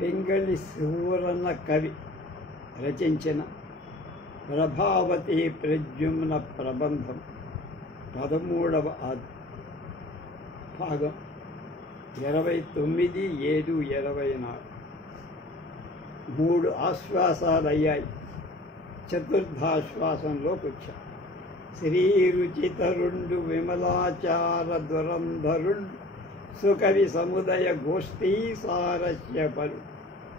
పింగళి సువర్ణ కవి రచించిన ప్రభావతి ప్రద్యుమ్న ప్రబంధం 13వ భాగం 29/7/24. 3 ఆశ్వాసాలయ్యాయి. చతుర్థాశ్వాసంలోకి వచ్చా. శ్రీరుచితరుండు విమలాచార దురంధరుండు సుకవి సముదయ గోష్ఠీ సారస్యపరు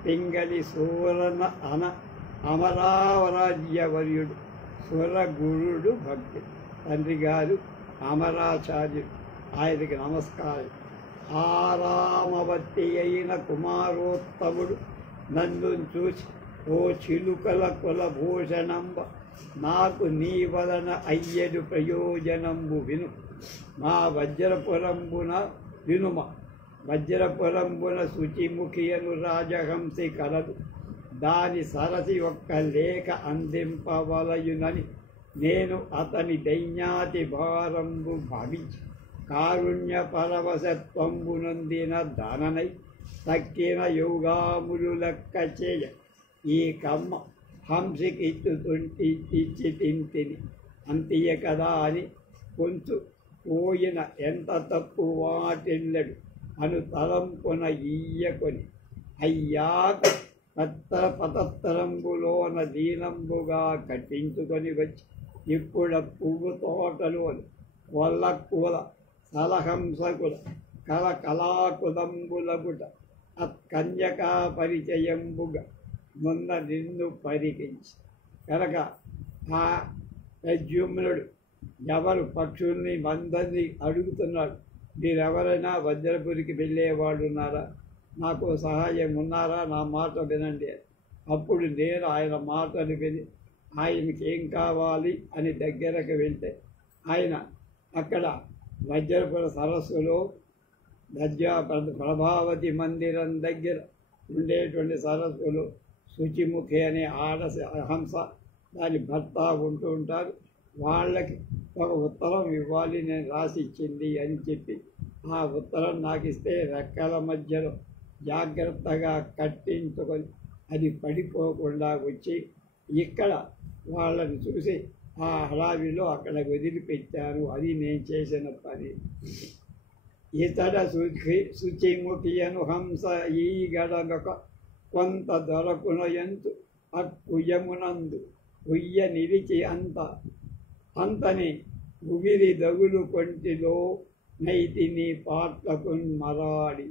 పింగళి సూరన అమరావరాజ్యవర్యుడు సురగురుడు భక్తి తండ్రి గారు అమరాచార్యుడు. ఆయనకి నమస్కారం. ఆరామవతి అయిన కుమారోత్తముడు నన్ను చూసి, ఓ చిలుకల కులభూషణంబ, నాకు నీ వలన అయ్యడు ప్రయోజనంబు విను. మా వజ్రపురంబున వినుమ. వజ్రపురంబున శుచిముఖియను రాజహంసి కలదు. దాని సరసి ఒక్క లేఖ అందింపవలయునని నేను అతని దైన్యాతి భారంబు భావించి కారుణ్య పరవశత్వంబు నొందిన దాననై తక్కిన యోగాములు లెక్క చేయ ఈ కమ్మ హంసికి ఇచ్చి తింటిని అంతియ కదా అని కొంచెం పోయిన ఎంత తప్పు వాటిల్లడు అను తలంపున ఇయ్యకొని అయ్యాక పతత్తరంబులోన దీనంబుగా కట్టించుకొని వచ్చి ఇప్పుడ పువ్వు తోటలోని వల్ల కూల సలహంసకుల కళాకులంబులగుట అత్కన్యకా పరిచయంబుగా మొన్న నిన్ను పరికించి కనుక ఆ ప్రద్యుమ్నుడు ఎవరు పక్షుల్ని మందరిని అడుగుతున్నాడు, మీరెవరైనా వజ్రపురికి వెళ్ళేవాడు ఉన్నారా, నాకు సహాయం ఉన్నారా, నా మాట వినండి. అప్పుడు నేను ఆయన మాటలు విని ఆయనకి ఏం కావాలి అని దగ్గరకు వెళ్తే ఆయన అక్కడ వజ్రపుర సరస్సులో ప్రభావతి మందిరం దగ్గర ఉండేటువంటి సరస్సులో శుచిముఖి అనే హంస దాని భర్త ఉంటూ ఉంటారు. వాళ్ళకి ఒక ఉత్తరం ఇవ్వాలి, నేను రాసి ఇచ్చింది అని చెప్పి ఆ ఉత్తరం నాకు ఇస్తే రెక్కల మధ్యలో జాగ్రత్తగా కట్టించుకొని అది పడిపోకుండా వచ్చి ఇక్కడ వాళ్ళని చూసి ఆ హడావిలో అక్కడ వదిలిపెట్టాను. అది నేను చేసిన పని. ఇతడ శుచిముఖియను హంస ఈ గడనొక కొంత దొరకునయంతు అక్కుయమునందు ఉయ్య నిలిచి అంతని ఉగిరి దగులు కొంటిలో నైతిని పాట్లకు మరాడి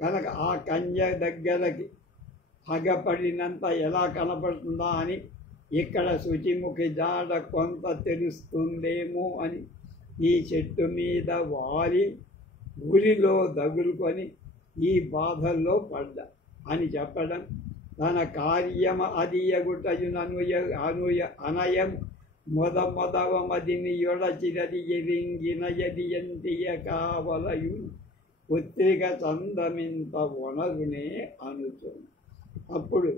కనుక ఆ కన్య దగ్గరకి అగపడినంత ఎలా కనపడుతుందా అని ఇక్కడ శుచిముఖి జాడ కొంత తెలుస్తుందేమో అని ఈ చెట్టు మీద వాలి ఊరిలో దగులుకొని ఈ బాధల్లో పడ్డా అని చెప్పడం తన కార్యమ అనయం మొదమదిని యొడచిరది ఎరింగిన ఎదియంతియ కావలయు పుత్రిక చందమింత వనరునే అనుచు. అప్పుడు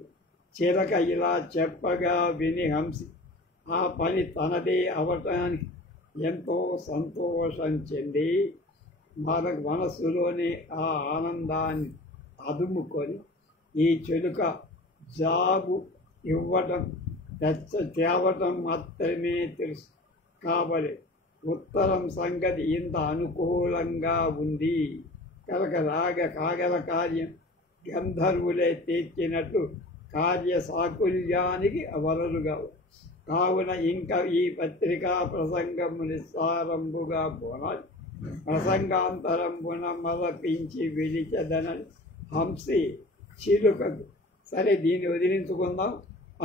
చిలక ఇలా చెప్పగా విని హంసి ఆ పని తనదే అవటానికి ఎంతో సంతోషం చెంది మనస్సులోనే ఆ ఆనందాన్ని అదుముకొని ఈ చిలుక జాబు ఇవ్వటం తేవటం మాత్రమే తెలుసు కాబట్టి ఉత్తరం సంగతి ఇంత అనుకూలంగా ఉంది కనుక కాగల కార్యం గంధర్వులే తీర్చినట్టు కార్య సాకుల్యానికి వలరుగా కావున ఇంకా ఈ పత్రికా ప్రసంగము నిస్సారంభుగా పోనాలి. ప్రసంగాంతరంబున మలపించి విడిచదనని హంసి చిలుకకు సరే దీన్ని వదిలించుకుందాం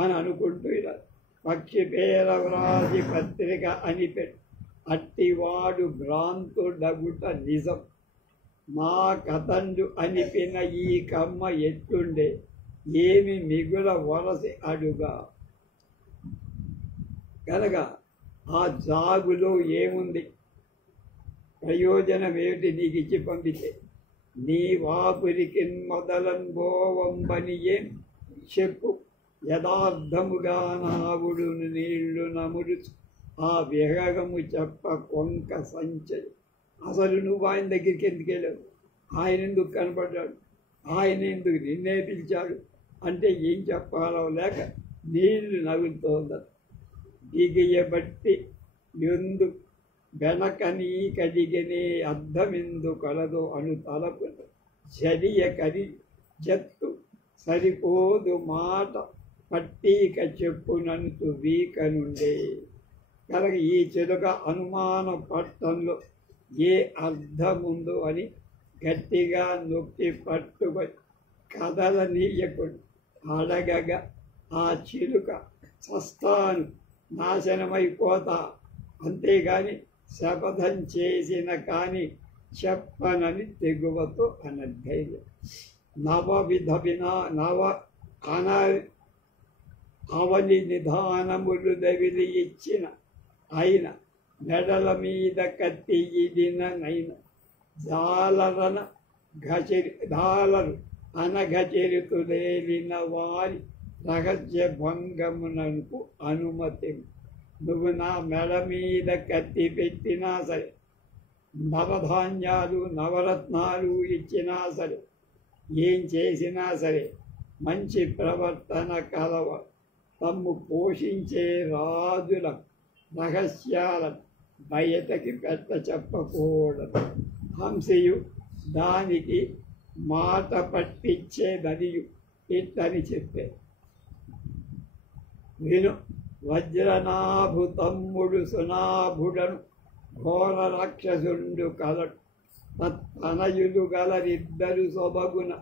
అని అనుకుంటూ ఇలా పక్షి పేర వ్రాసి పత్రిక అని పెట్టి అట్టివాడు భ్రాంతుడగుట నిజం మా కథండు అనిపిన ఈ కమ్మ ఎట్టుండే ఏమి మిగుల వరసి అడుగా కనుక ఆ జాగులో ఏముంది, ప్రయోజనం ఏమిటి నీకు ఇచ్చి పంపితే, నీ వాపురికి మొదలన్ బోవంబని ఏం చెప్పు యథార్థముగా నావుడు నీళ్లు నముడుచు ఆ విహగము చెప్ప కొంక సంచయి. అసలు నువ్వు ఆయన దగ్గరికి ఎందుకు వెళ్ళావు, ఆయన ఎందుకు కనపడ్డాడు, ఆయన ఎందుకు నిన్నే పిలిచాడు అంటే ఏం చెప్పాలో లేక నీళ్లు నవ్వుతోందట. దిగియబట్టి ఎందు వెనక నీ కడిగనే అర్థమెందు కలదో అను తలపు చరియ కరి జత్తు సరిపోదు మాట పట్టీక చెప్పునంతు వీకనుండే. కనుక ఈ చిలుక అనుమాన పట్టంలో ఏ అర్థముందో అని గట్టిగా నొక్కి పట్టుకొని కదలనీయకుడు అడగగా ఆ చిలుక చస్తాను, నాశనమైపోతా, అంతేగాని శపథం చేసిన కానీ చెప్పనని తెగువతో అనధైర్యం. అవని నిధానములు దవిలి ఇచ్చిన అయిన మెడల మీద కత్తి ఇదినైన జాలరన ధాలరు అనగచెరుతులేలిన వారి రహస్య భంగమునకు అనుమతి. నువ్వు నా మెడ మీద కత్తి పెట్టినా సరే, నవధాన్యాలు నవరత్నాలు ఇచ్చినా సరే, ఏం చేసినా సరే, మంచి ప్రవర్తన కలవ తమ్ము పోషించే రాజుల రహస్యాలను బయటకి చెప్పకూడదు. హంసయు దానికి మాట పట్టించేదనియు ఇట్లని చెప్పే. విను, వజ్రనాభు తమ్ముడు సునాభుడను ఘోర రాక్షసుండు కలడు. తనయులు గలరిద్దరు సొబగున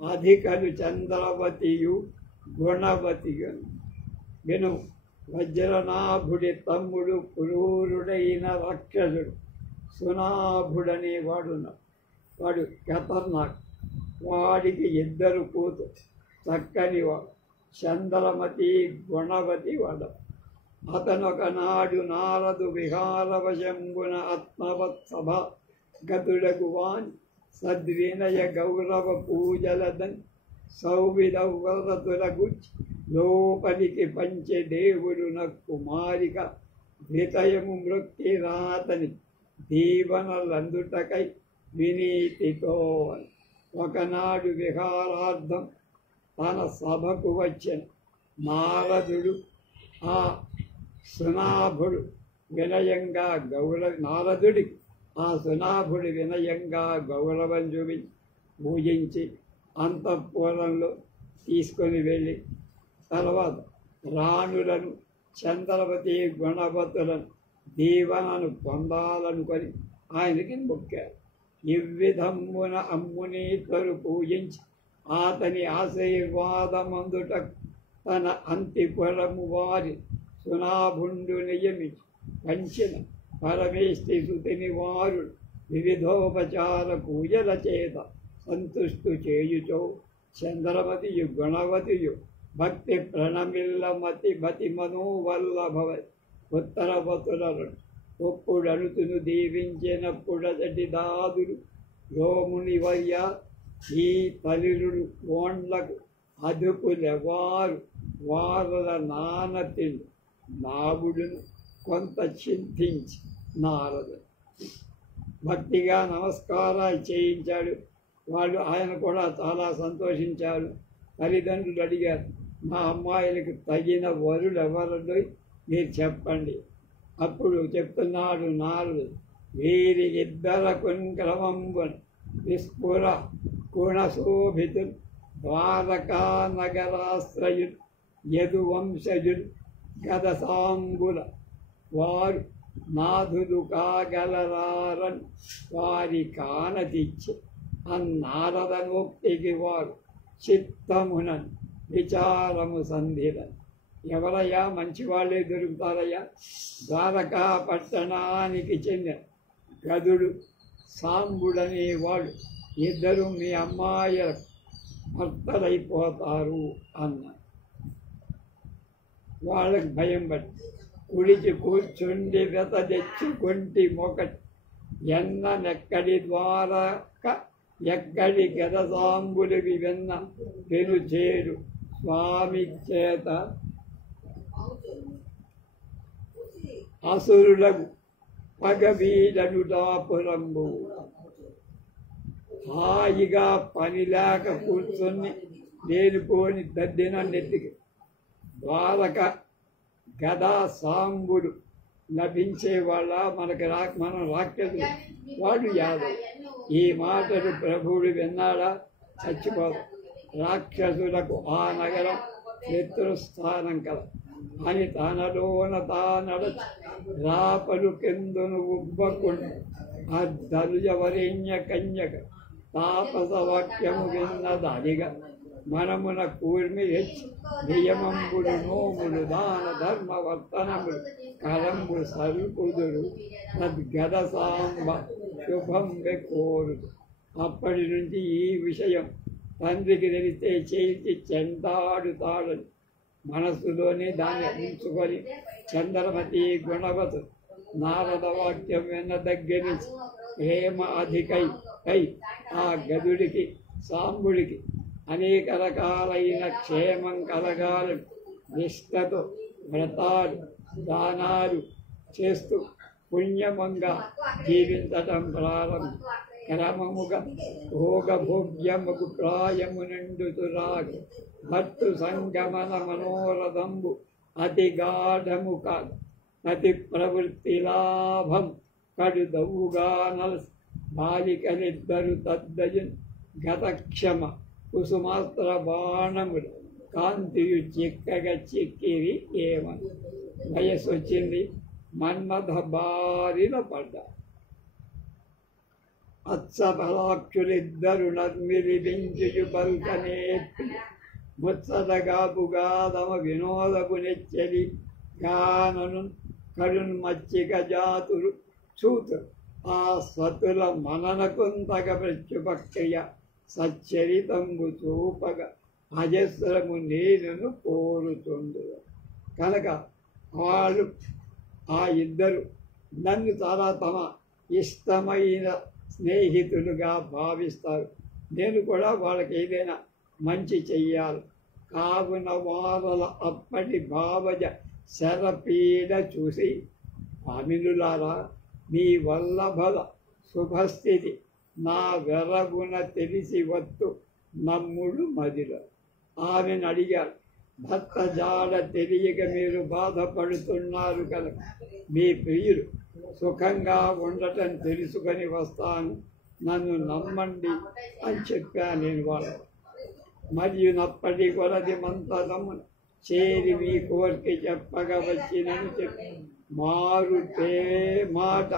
అధికలు చంద్రవతియు గుణవతియు. విను, వజ్రనాభుడి తమ్ముడు క్రూరుడైన రాక్షసుడు సునాభుడనే వాడు ఖతర్నాక్. వాడికి ఇద్దరు కూతురు, చక్కని వాడు, చంద్రమతి గుణవతి వాడు. అతనొకనాడు నారదు విహారవశంబున ఆత్మవత్సభ గతుడగు వాణి సద్వినయ గౌరవ పూజలదని సౌవిధవ్రతులగుచ్చి లోపలికి పంచె దేవుడు కుమారిక వితయము మృక్కి రాతని దీవనలందుటకై వినీతితో. ఒకనాడు విహారార్థం తన సభకు వచ్చిన నారదుడు ఆ సునాభుడు వినయంగా నారదుడికి ఆ సునాభుడు వినయంగా గౌరవం చూపించి పూజించి అంతఃపురంలో తీసుకొని వెళ్ళి తర్వాత రాణులను చంద్రవతి గుణవతులను దీవనను పొందాలనుకొని ఆయనకి మొక్కారు. ఇవ్విధమ్మున అమ్మునీశ్వరు పూజించి అతని ఆశీర్వాదమందుట తన అంతిపురము వారి సునాభుండు నియమించి పంచిన పరమేష్టి సుతిని వారు వివిధోపచార పూజల చేత సంతుష్టు చేయుచో చంద్రమతియు గుణవతియు భక్తి ప్రణమిల్లమతి మతి మనోవల్లభవ ఉత్తరవతులను ఒప్పుడనుతును దీవించినప్పుడటి దాదుడు రోమునివయ్య ఈ తల్లుడు ఓండ్లకు అదుపులెవారు వారల నానతిని నావుడును కొంత చింతించి నారదు భక్తిగా నమస్కారాలు చేయించాడు. వాళ్ళు ఆయన కూడా చాలా సంతోషించారు. తల్లిదండ్రులు అడిగారు, మా అమ్మాయిలకు తగిన వరులు ఎవరో మీరు చెప్పండి. అప్పుడు చెప్తున్నాడు నారదు, వీరిద్దరకు క్రమంబున విస్ఫుర గుణశోభితులు ద్వారకా నగరాశ్రయులు యదువంశజులు గదసాంగుల వారు నాథులు కాగలరారని వారి కానతిచ్చి అన్నారదనోక్తికి వారు చిత్తమునని విచారము సంధిరని. ఎవరయ్యా మంచివాళ్ళే దొరుకుతారయ్యా? ద్వారకా పట్టణానికి చెందిన గదుడు సాంబుడనేవాడు ఇద్దరు మీ అమ్మాయి భర్తలైపోతారు అన్నారు. వాళ్ళకి భయం పట్టి కుడిచి కూర్చుండి వెత తెచ్చుకొంటి మొకటి ఎన్నెక్కడి ద్వారక ఎక్కడి గదసాంబుడివి వెన్న పెనుచేరు స్వామి చేత అసురులకు పగవీడనుడాపురంబు హాయిగా పని లేక కూర్చొని లేనిపోని దద్దిన నెత్తికి ద్వారక గదా సాంబుడు లభించే వాళ్ళ మనం రాక్షసులు వాడు యాదవ్. ఈ మాటలు ప్రభువుడు విన్నాడా? చచ్చిపోదు. రాక్షసులకు ఆ నగరం శత్రుస్థానం కల అని తనలోన తానడచి రాపలు కిందును ఉబ్బకుండా ఆ దలుజవరేణ్య కన్యక తాపస వాక్యము విన్నదానిగా మనమున కూర్మి హెచ్చి నియమంబులు నోములు దాన ధర్మ వర్తనములు కరంబు సరుకుదురు తద్గద సాంబ శుభం కోరుదు. అప్పటి నుంచి ఈ విషయం తండ్రికి తెలిస్తే చేయించి చెండాడుతాడని మనస్సులోనే దాన్ని ఉంచుకొని చంద్రమతి గుణవతు నారద వాక్యం విన్న దగ్గర నుంచి ప్రేమ అధికై ఆ గదుడికి సాంబుడికి అనేక రకాలైన క్షేమం కలగాలని నిష్ఠతో వ్రతాలు దానాలు చేస్తూ పుణ్యమంగా జీవించటం ప్రారంభం. క్రమముగా భోగభోగ్యముకు ప్రాయము నిండుతురాగు భర్తు సంగమన మనోరథంబు అతి గాఢము కాదు. అతి ప్రవృత్తి లాభం కడుదవుగా నలసి బాలికలిద్దరు తద్దజన్ గతక్షమ కుసుమాస్త్ర బాణములు కాంతియు చిక్కగా చిక్కిరి. ఏమని వయస్సు వచ్చింది, మన్మథ బారిన పడ్డా. అత్సఫలాక్షులిద్దరు నర్మిలి బించుయు పల్కనేప్పి ముత్సదగాపుగాదమ వినోదపు నెచ్చలి గానను కడున్మచ్చిక జాతులు చూతురు. ఆ సతుల మననకుంతగ ప్రత్యుపక్రియ సచ్చరితంబు చూపగా అజస్రము నేనును కోరుతుండు. కనుక వాళ్ళు ఆ ఇద్దరు నన్ను చాలా తమ ఇష్టమైన స్నేహితులుగా భావిస్తారు. నేను కూడా వాళ్ళకి ఏదైనా మంచి చెయ్యాలి. కావున వారల అప్పటి భావజ శరపీడ చూసి అమినులారా మీ వల్లభల శుభస్థితి నా వెరగున తెలిసి వత్తు నమ్ముడు మదిలో. ఆమెను అడిగారు, భర్త జాడ తెలియక మీరు బాధపడుతున్నారు కనుక మీ ప్రియులు సుఖంగా ఉండటం తెలుసుకొని వస్తాను, నన్ను నమ్మండి అని చెప్పాను నేను వాళ్ళు. మరియు నప్పటి కొలది మంతనము చేరి మీ కోరిక చెప్పగా వచ్చినని చెప్పి మారుతే మాట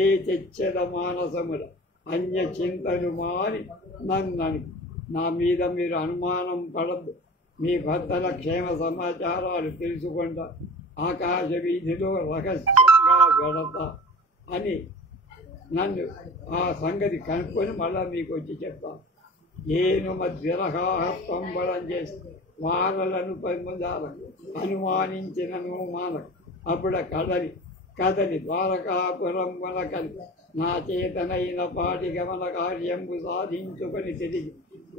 ఏ తెచ్చద మానసముల అన్య చింతను మాని నన్నను. నా మీద మీరు అనుమానం పడద్దు. మీ భర్తల క్షేమ సమాచారాలు తెలుసుకుంటా ఆకాశ వీధిలో రహస్యంగా వెళతా అని నన్ను ఆ సంగతి కనుక్కొని మళ్ళా మీకు వచ్చి చెప్తాను. నేను మధ్యరహాత్వంబలం చేసి వారలను పొందాలకు అనుమానించినను మానకు. అప్పుడు కదలి ద్వారకాపురం వనకలి నా చేతనైన పాటి గమన కార్యంబు సాధించుకొని తిరిగి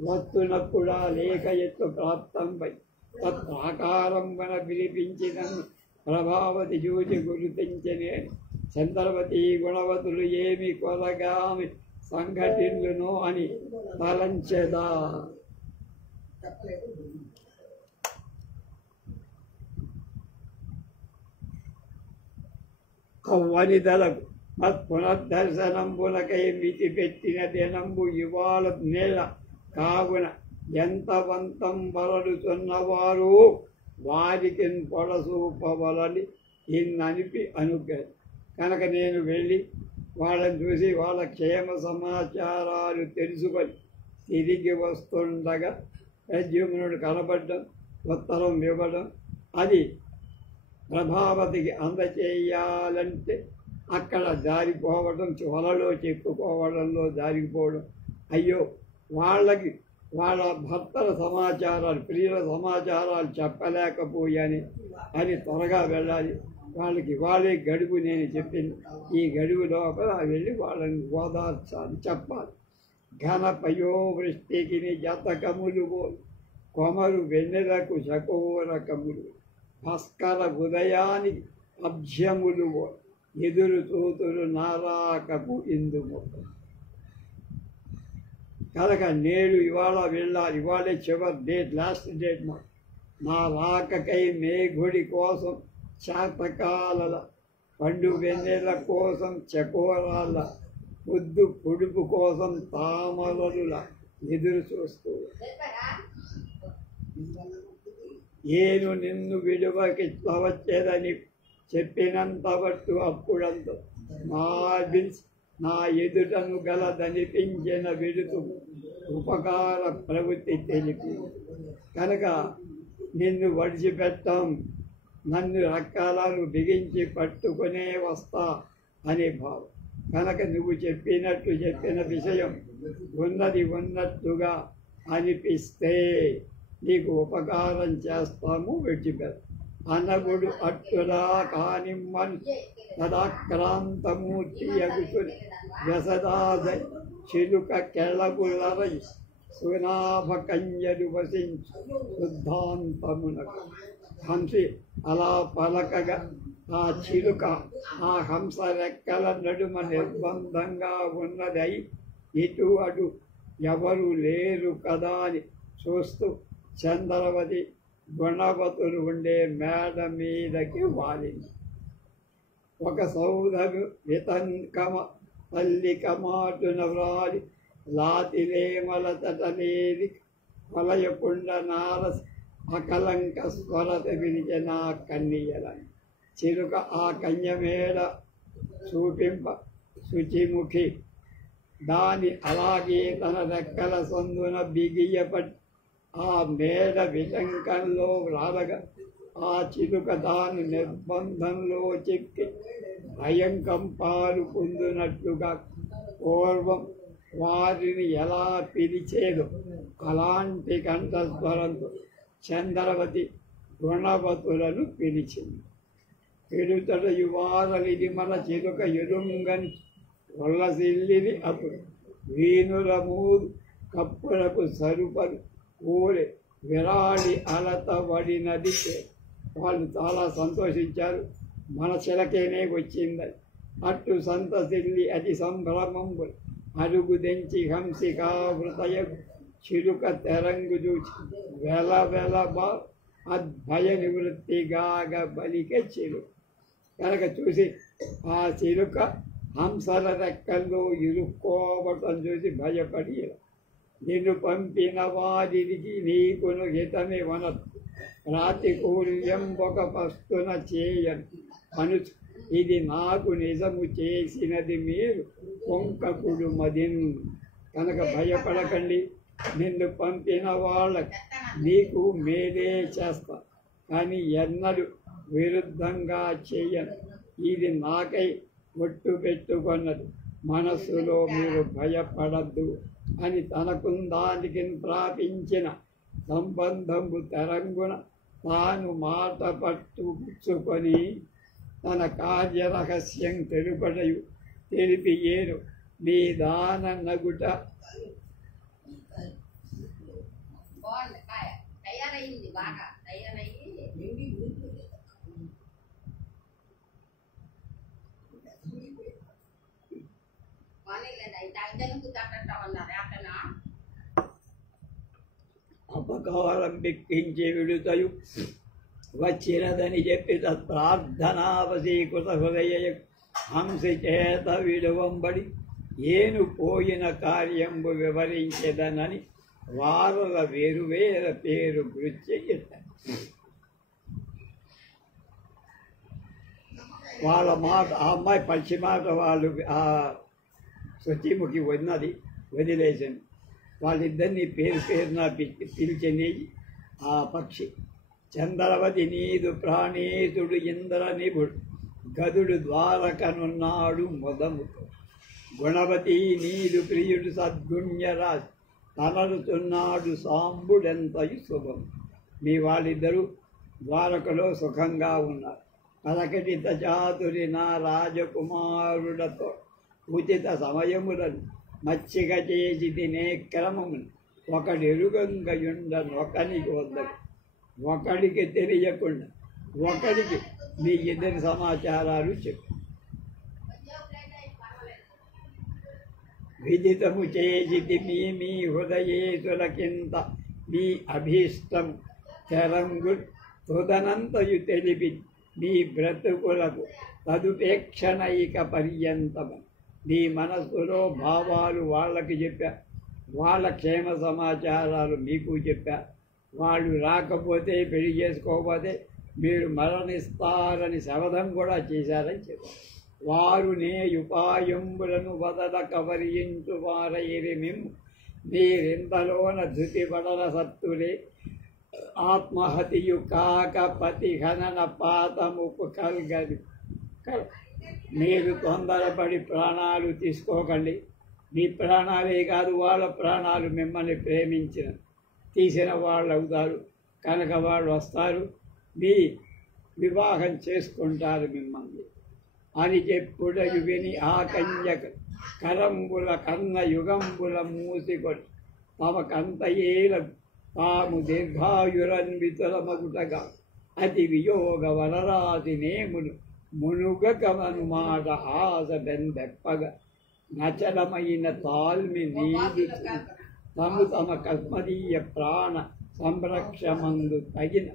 వస్తునప్పుడా లేక ఎత్తు ప్రాప్తంపై తత్ప్రాకారం వన పిలిపించినను ప్రభావతి చూచి గుర్తించనే. చంద్రవతి గుణవతులు ఏమి కొలగామి సంఘటిల్లును అని తలంచెదా. కవ్వనిదలకు మత్పునర్దర్శనంబులకై మితి పెట్టిన దినంబు ఇవాళ నేల కావున ఎంతవంతం వరలుతున్నవారు వారికి పొడసూపవలని ఇన్ననిపి అనుగ్రహం. కనుక నేను వెళ్ళి వాళ్ళని చూసి వాళ్ళ క్షేమ సమాచారాలు తెలుసుకొని తిరిగి వస్తుండగా ప్రద్యుమ్నుడు కనబడడం, ఉత్తరం ఇవ్వడం, అది ప్రభావతికి అందచేయాలంటే అక్కడ జారిపోవడం, వలలో చెక్కుకోవడంలో జారిపోవడం. అయ్యో వాళ్ళకి వాళ్ళ భర్తల సమాచారాలు, ప్రియుల సమాచారాలు చెప్పలేకపోయాని అని త్వరగా వెళ్ళాలి. వాళ్ళకి వాళ్ళే గడువు నేను చెప్పింది. ఈ గడువు లోపల వెళ్ళి వాళ్ళని ఓదార్చాలి, చెప్పాలి. ఘనపయోవృష్టికి జతకములు కొమరు వెన్నెలకు శకోరకములు భాస్కర ఉదయానికి అభ్యములు ఎదురు చూతులు నారాకపు ఇందుము. కనుక నేడు ఇవాళ వెళ్ళాలి, ఇవాళే చివరి డేట్, లాస్ట్ డేట్. నా రాకకై మేఘుడి కోసం శాతకాల, పండు వెన్నెల కోసం చకోరాల, పొద్దు పొడుపు కోసం తామరల ఎదురు చూస్తూ నేను నిన్ను విడువకిట్లా వచ్చేదని చెప్పినంత పట్టు అప్పుడంత నా ఎదుటను గలదనిపించిన విడుతు ఉపకార ప్రవృత్తి తెలిపి. కనుక నిన్ను విడిచిపెట్టాం, నన్ను రక్కాలను బిగించి పట్టుకునే వస్తా అనే భావం. కనుక నువ్వు చెప్పిన విషయం ఉన్నది ఉన్నట్టుగా అనిపిస్తే నీకు ఉపకారం చేస్తాము, విడిచిపెట్ట అనగుడు అట్టులా కానిమ్మని తదాక్రాంతమూర్తి ఎగుతుని వ్యసదాద చిలుక కెళ్ళగులరై సునాభ కన్యలు వసించు శుద్ధాంతమునకు. హంసి అలా పలకగా ఆ చిలుక ఆ హంస రెక్కల నడుమ నిర్బంధంగా ఉన్నదై ఇటు అటు ఎవరు లేరు కదా అని చూస్తూ చంద్రవతి గుణవతులు ఉండే మేడ మీదకి వాలింది. ఒక సౌధము వితంకమ పల్లిక మాటున వ్రాలి లాతిలేమల తటనేది వలయకుండ నారస్ అకలంక స్వరత విరిచిన కన్యలని. చిలుక ఆ కన్య మేడ చూపింప శుచిముఖి దాని అలాగే తన రెక్కల సందున బిగియపట్టి ఆ మేడ విటంకంలో రాలగా ఆ చిలుక దాని నిర్బంధంలో చిక్కి భయంకంపాలు పొందినట్లుగా పూర్వం వారిని ఎలా పిలిచేదో అలాంటి కంఠస్వరంతో చంద్రవతి గుణవతులను పిలిచింది. పిడుతడ యువారలిది మన చిలుక ఎరుంగని వల్లసిల్లిది అప్పుడు వీనుల మూడు కప్పులకు సరుపరు ఊరే విరాడి అలత పడినది. వాళ్ళు చాలా సంతోషించారు, మన చిలకేనే వచ్చిందని. అట్టు సంతసిల్లి అతి సంభ్రమంబు అరుగుదెంచి హంసికావృతయ చిలుక తెరంగు చూచి వెల అద్భయ నివృత్తిగాగ బలికే చిలుక. కనుక చూసి ఆ చిలుక హంసల రెక్కల్లో ఇరుక్కోవటం చూసి భయపడి నిన్ను పంపిన వారికి నీకును హితమి వనత్ ప్రాతికూల్యం ఒక పస్తున చేయను అను. ఇది నాకు నిజము చేసినది మీరు కొంకకుడు మదిన్. కనుక భయపడకండి, నిన్ను పంపిన వాళ్ళకి నీకు మేలే చేస్తా, కానీ ఎన్నడూ విరుద్ధంగా చేయను. ఇది నాకై ఒట్టు పెట్టుకున్నది, మనస్సులో మీరు భయపడద్దు అని తనకుందానికి ప్రాపించిన సంబంధము తెరంగున తాను మాట పట్టుకుని తన కార్యరహస్యం తెలుపడయు తెలిపి ఏరు నీ దాన నగుట అపకారం బిక్కించి విడుతయు వచ్చినదని చెప్పి తత్ప్రార్థనావశీకృత హృదయ హంసి చేత విలువంబడి ఏను పోయిన కార్యంబు వివరించెదనని వారుల వేరువేర పేరు గుర్చి వాళ్ళ మాట ఆ అమ్మాయి పక్షి మాట వాళ్ళు ఆ శుచిముఖి ఉన్నది వదిలేసింది. వాళ్ళిద్దరినీ పేరున పిలిచని ఆ పక్షి చంద్రవతి నీదు ప్రాణేతుడు ఇంద్ర నిభుడు గదుడు ద్వారకనున్నాడు మొదముతో గుణవతి నీదు ప్రియుడు సద్గుణ్యరాజు తనరుతున్నాడు సాంబుడెంతయు శుభం. మీ వాళ్ళిద్దరూ ద్వారకలో సుఖంగా ఉన్నారు. పలకటిత చాతురి నా రాజకుమారుడతో ఉచిత సమయములను మచ్చిక చేసి తినే క్రమమును ఒకడెరుగంగయుండనొకనికి వద్దకు ఒకడికి తెలియకుండా ఒకడికి మీ ఇద్దరి సమాచారాలు చెప్పు. విదితము చేసితి మీ హృదయేతులకింత మీ అభీష్టం తెరంగు తొదనంతయు తెలిపి మీ బ్రతుకులకు తదుపేక్షణైక పర్యంతం మీ మనస్సులో భావాలు వాళ్ళకి చెప్పా, వాళ్ళ క్షేమ సమాచారాలు మీకు చెప్పా. వాళ్ళు రాకపోతే పెళ్లి చేసుకోకపోతే మీరు మరణిస్తారని శపథం కూడా చేశారని చెప్పారు. వారు నే ఉపాయంబులను వదలక వరించు వారైరి మిమ్ము మీరింతలోన ధృతి పడల సత్తులే ఆత్మహతియు కాక పతి హనన పాతముకు కల్గది. మీరు తొందరపడి ప్రాణాలు తీసుకోకండి. మీ ప్రాణాలే కాదు, వాళ్ళ ప్రాణాలు మిమ్మల్ని ప్రేమించిన తీసిన వాళ్ళు అవుతారు కనుక వాళ్ళు వస్తారు, మీ వివాహం చేసుకుంటారు మిమ్మల్ని అని చెప్పుడయు విని ఆ కన్యక కరంబుల కన్న యుగంబుల మూసికొని తమ కంతయేల తాము దీర్ఘాయురన్వితులమగుటగా అతి వియోగ వనరాతి నేమును మునుగకమను మాట ఆశ బెందెప్పగా నచలమైన తాల్మి నీది తము తమ కస్మదీయ ప్రాణ సంరక్షమందు తగిన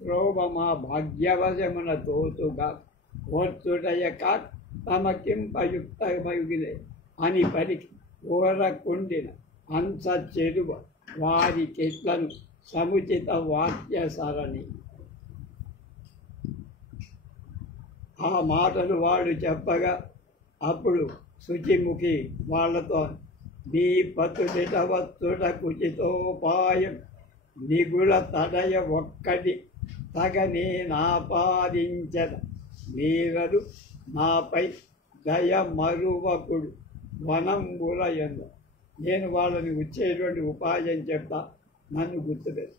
త్రోవమా భాగ్యవశమున తోతుగా ఓర్చుటయక తమకింపయుక్తమయుగిలే అని పలికి ఓరకుండిన అంశ చెరువ వారి కెట్లను సముచిత వాక్య సరణి. ఆ మాటలు వాడు చెప్పగా అప్పుడు శుచిముఖి వాళ్లతో నీ పతులిట వచ్చుట కుచితోపాయం నిగుల తడయ ఒక్కటి తగనే నాపాదించద మీరలు నాపై దయ మరువకుడు వనంబుల ఎంద. నేను వాళ్ళని వచ్చేటువంటి ఉపాయం చెప్తా, నన్ను గుర్తుపెట్టు.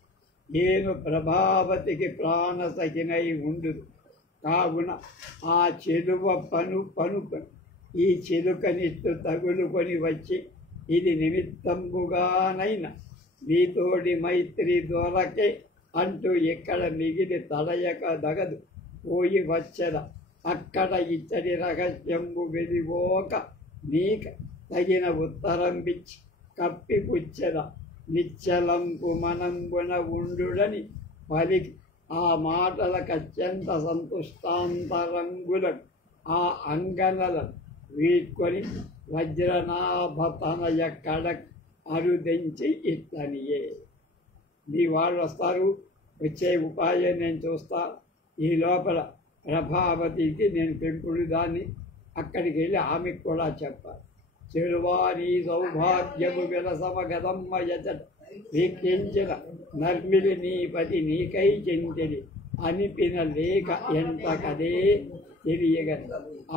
నేను ప్రభావతికి ప్రాణసఖినై ఉండుదు కావున ఆ చెలువ పనుకొని ఈ చిలుకనిత్తు తగులుకొని వచ్చి ఇది నిమిత్తంబుగానైనా మీతోడి మైత్రి దొరకే అంటూ ఇక్కడ మిగిలి తడయక దగదు పోయి వచ్చద అక్కడ ఇచ్చడి రహస్యంబు వెలివోక నీక తగిన ఉత్తరం పిచ్చి కప్పిపుచ్చద నిశ్చలంపు మనంబున ఉండుడని పలికి ఆ మాటలకు అత్యంత సంతుష్టాంతరంగులను ఆ అంగనలను వీడ్కొని వజ్రనాభతనయ కడక్ అరుదించి ఇట్లనియే. మీ వాళ్ళు వస్తారు, వచ్చే ఉపాయం నేను చూస్తా. ఈ లోపల ప్రభావతికి నేను పెంపుడు దాన్ని అక్కడికి వెళ్ళి ఆమెకు కూడా చెప్పాలి. చెరువాని సౌభాగ్యము విలసమగదమ్మ యచట వీక్షించిన నర్మిలి నీపతి నీకై చెంతిడి అనిపిన లేఖ ఎంత కదే తెలియగల.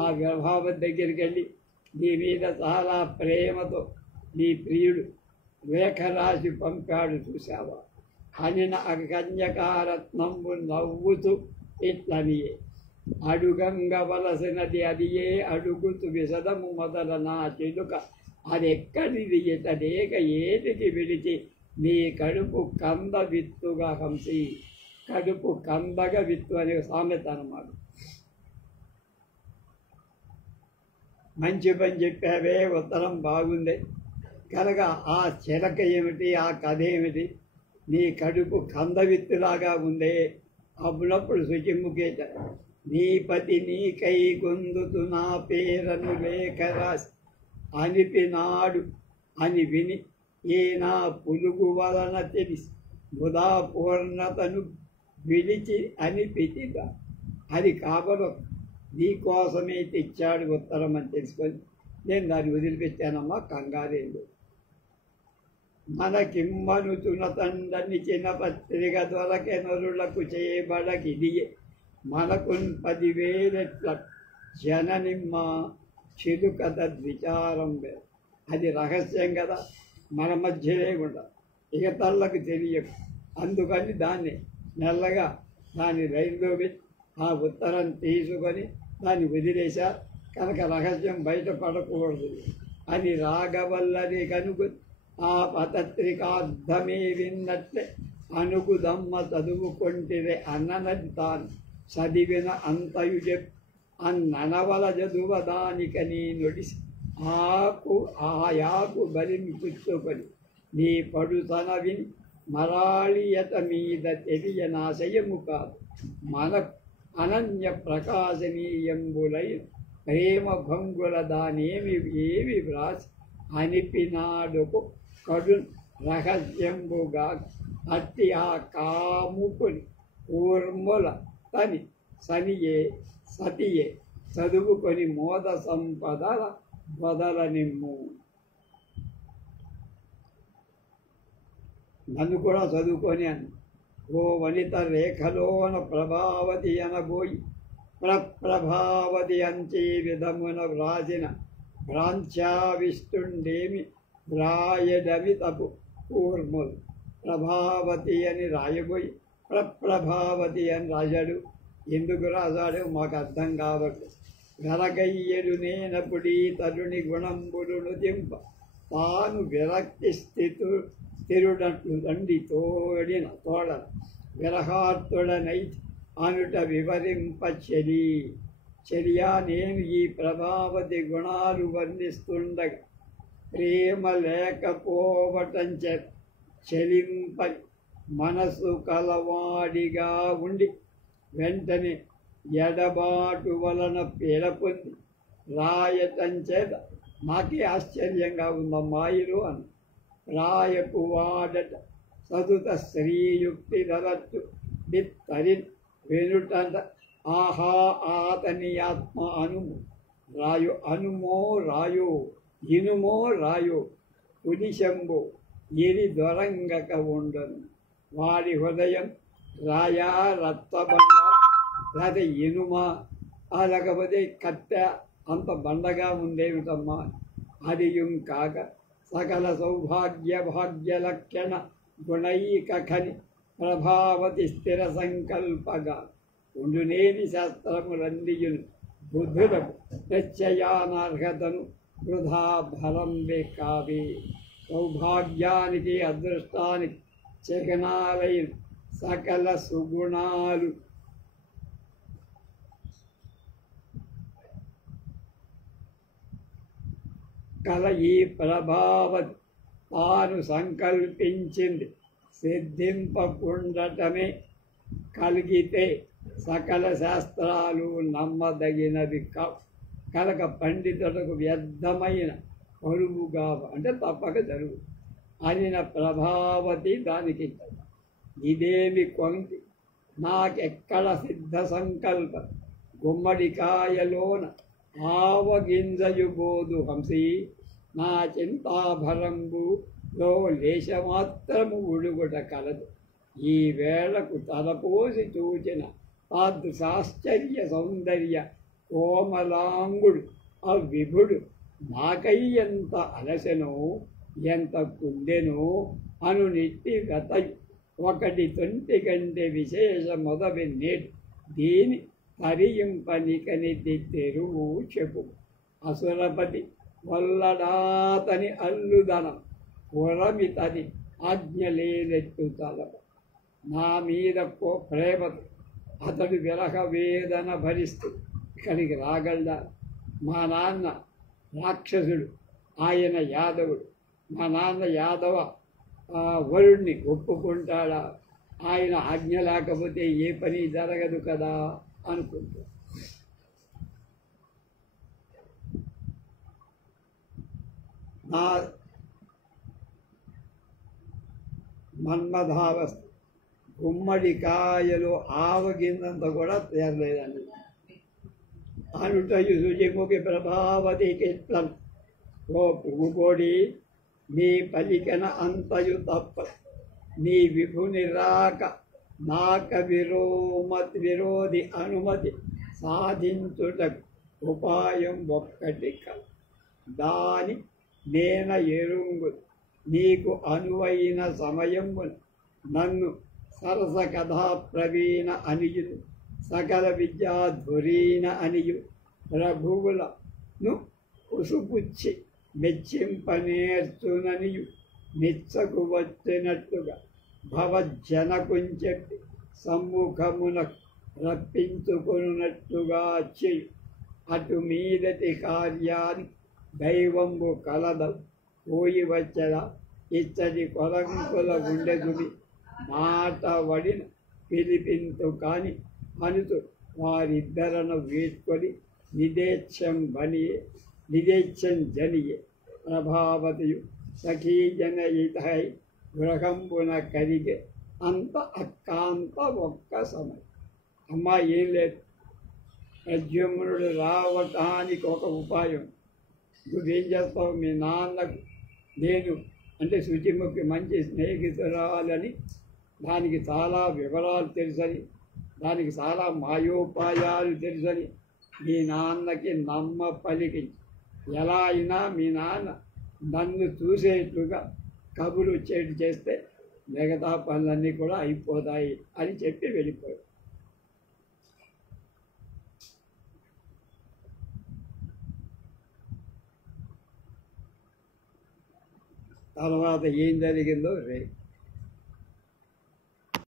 ఆ ప్రభావతి దగ్గరికి వెళ్ళి నీ మీద చాలా ప్రేమతో నీ ప్రియుడు లేఖ రాసి పంపాడు చూసావా అనిన కన్యకారత్నంబు నవ్వుతూ ఇట్లనియే. అడుగంగవలసినది అదియే అడుగుతు విసదము మొదల నా చిలుక అదెక్కడిది ఇతడేక ఏటికి విడిచి నీ కడుపు కంద విత్తుగా హంసి. కడుపు కందగా విత్తు అనే సామెత అన్నమాట. మంచి పని చెప్పావే, ఉత్తరం బాగుంది కనుక ఆ చిలక ఏమిటి, ఆ కథ ఏమిటి, నీ కడుపు కందవిత్తులాగా ఉందే. అప్పుడప్పుడు శుచిముఖే నీ పతి నీకై గొందుతు నా పేరను లేఖ రాసి అనిపినాడు అని విని ఏ నా పులుగు వలన తెలిసి బుధా పూర్ణతను విడిచి అనిపితిగా అది కాబలో నీకోసమే తెచ్చాడు ఉత్తరం అని తెలుసుకొని నేను దాన్ని వదిలిపెట్టానమ్మా, కంగారేళ్ళు. మనకిమ్మనుచున తండ్రిని చిన్న పత్రిక దొరకే నరులకు చేయబడకిదియే మనకు 10,000 జననిమ్మ చిలుక తద్విచారం. అది రహస్యం కదా, మన మధ్యనే ఉండదు, ఇక తల్లకు తెలియదు. అందుకని దాన్ని మెల్లగా దాన్ని రైల్లో పెట్టి ఆ ఉత్తరం తీసుకొని దాన్ని వదిలేశా కనుక రహస్యం బయటపడకూడదు అని రాగవల్లని కనుక ఆ పత్రికార్థమే విన్నట్లే అనుగుదమ్మ చదువుకొంటిరే అన్ననది తాను చదివిన అంతయు చెప్పు అన్ననవల చదువ దానిక నీ నుడిసి ఆయాకు బలిని పుచ్చుకొని నీ పడుతన విని మరాళియత మీద తెలియనాశయము కాదు మన అనన్య ప్రకాశనీయంబులై ప్రేమ భంగుల దానేమి ఏమి వ్రాసి అనిపినాడుకు కడు రహస్యంబుగా అట్టి ఆ కాముకుని కూర్ముల తని సతియే చదువుకొని మోద సంపదల వదలనిమ్ము. నన్ను కూడా చదువుకొని అని ఓ వనిత రేఖలోన ప్రభావతి అనబోయి ప్రభావతి అంచే విధమున వ్రాసిన భ్రాంత్యావిష్టుండేమి వ్రాయడవి తపు కూర్ములు ప్రభావతి అని రాయబోయి ప్రభావతి అని రాశాడు. ఎందుకు రాశాడు మాకు అర్థం కాబట్టి. వెరగయ్యడు నేనపుడీ తరుణి గుణంబులును దింప తాను విరక్తి స్థిరుడట్లు తండ్రి తోడిన తోడ విరహార్తుడనై అనుట వివరింప చెలియా నేను ఈ ప్రభావతి గుణాలు వర్ణిస్తుండగా ప్రేమ లేకపోవటం చెలింప మనసు కలవాడిగా ఉండి వెంటనే ఎడబాటు వలన పీడపొంది రాయటం చేత నాకే ఆశ్చర్యంగా ఉందమ్మాయిలు అని రాయపు వాడట సదుత శ్రీయుక్తి ధరత్తు బిత్తరి వెనుటంట ఆహా ఆతని ఆత్మ అనుమో రాయో ఇనుమో రాయో పులిశంబో ఎరి దొరంగక ఉండను వాడి హృదయం రాయా రక్తబండ లేకపోతే ఇనుమా లేకపోతే కట్టె అంత బండగా ఉండేమిటమ్మా. అదియుం కాక సకల సౌభాగ్యభాగ్యలక్షణ గుణైకఖని ప్రభావతి స్థిర సంకల్పగా ఉండునేని శాస్త్రములందియును బుద్ధులకు నిశ్చయానార్హతను వృధా ఫలంబే కావే. సౌభాగ్యానికి అదృష్టానికి చిహ్నాలైన సకల సుగుణాలు కల ఈ ప్రభావతి తాను సంకల్పించింది సిద్ధింపకుండటమే కలిగితే సకల శాస్త్రాలు నమ్మదగినవి కనుక పండితులకు వ్యర్థమైన పరువుగా అంటే తప్పక జరుగు అనిన ప్రభావతి దానికి ఇదేమి కొంటి నాకెక్కడ సిద్ధ సంకల్ప గుమ్మడికాయలోన ఆవగింజయు బోధు హంసి నా చింతాభరంబులో లేశమాత్రము ఉడుగుట కలదు. ఈ వేళకు తలపోసి చూచిన తాదృశాశ్చర్య సౌందర్య కోమలాంగుడు ఆ విభుడు నాకై ఎంత అలసెనో ఎంత కుండెనో అను నిట్టి గతయు ఒకటి తొంటి కంటే విశేష మొదవి నేటి దీని తరింపనికని తెరువు చెప్పు. అసురపతి వల్లడాతని అల్లుదనం పురమితని ఆజ్ఞలేనెట్టు తలప నా మీద ప్రేమతో అతడు విరహ వేదన భరిస్తూ ఇక్కడికి రాగలడా? మా నాన్న రాక్షసుడు, ఆయన యాదవుడు. మా నాన్న యాదవ వరుణ్ణి ఒప్పుకుంటాడా? ఆయన ఆజ్ఞ లేకపోతే ఏ పని జరగదు కదా అనుకుంటా. నా మన్మధావస్థ గుమ్మడికాయలు ఆవగిందంత కూడా తేరలేదండి. అనుటయు శుచిముఖి ప్రభావతి కిట్లం ఓ పువ్వుకోడి నీ పలికన అంతయు తప్ప నీ విభుని రాక నాక విరోధి అనుమతి సాధించుటకు ఉపాయం ఒక్కటి కల దాని నేన ఎరుంగు నీకు అనువైన సమయమున నన్ను సరస కథా ప్రవీణ అనియు సకల విద్యాధురీన అనియు ప్రభువులను ఉసుపుచ్చి మెచ్చింపనేర్చుననియు నిచ్చకు వచ్చినట్టుగా భవజ్జనకుంచెట్టి సమ్ముఖమున రప్పించుకున్నట్టుగా చెయ్యి. అటు మీదటి కార్యాన్ని దైవంబు కలద పోయి వచ్చదా ఇచ్చటి కొలంకుల గుండెదుడి మాట వడిన పిలిపింతు కాని అనుతు వారిద్దరను వీడ్కొని నిదేచ్ఛం జనియే ప్రభావతియు సఖీ జనయితై గృహంబున కరిగే అంత అక్కాంత ఒక్క సమయం. అమ్మా ఏం లేదు, ప్రద్యుమ్నుడు రావటానికి ఒక ఉపాయం. నువ్వేం చేస్తావు, మీ నాన్నకు నేను అంటే శుచిముఖి మంచి స్నేహితురాలని, దానికి చాలా వివరాలు తెలుసని, దానికి చాలా మాయోపాయాలు తెలుసని మీ నాన్నకి నమ్మ పలికించి ఎలా అయినా మీ నాన్న నన్ను చూసేట్లుగా కబురు వచ్చేట్టు చేస్తే మిగతా పనులన్నీ కూడా అయిపోతాయి అని చెప్పి వెళ్ళిపోయాడు. తర్వాత ఏం జరిగిందో రేపు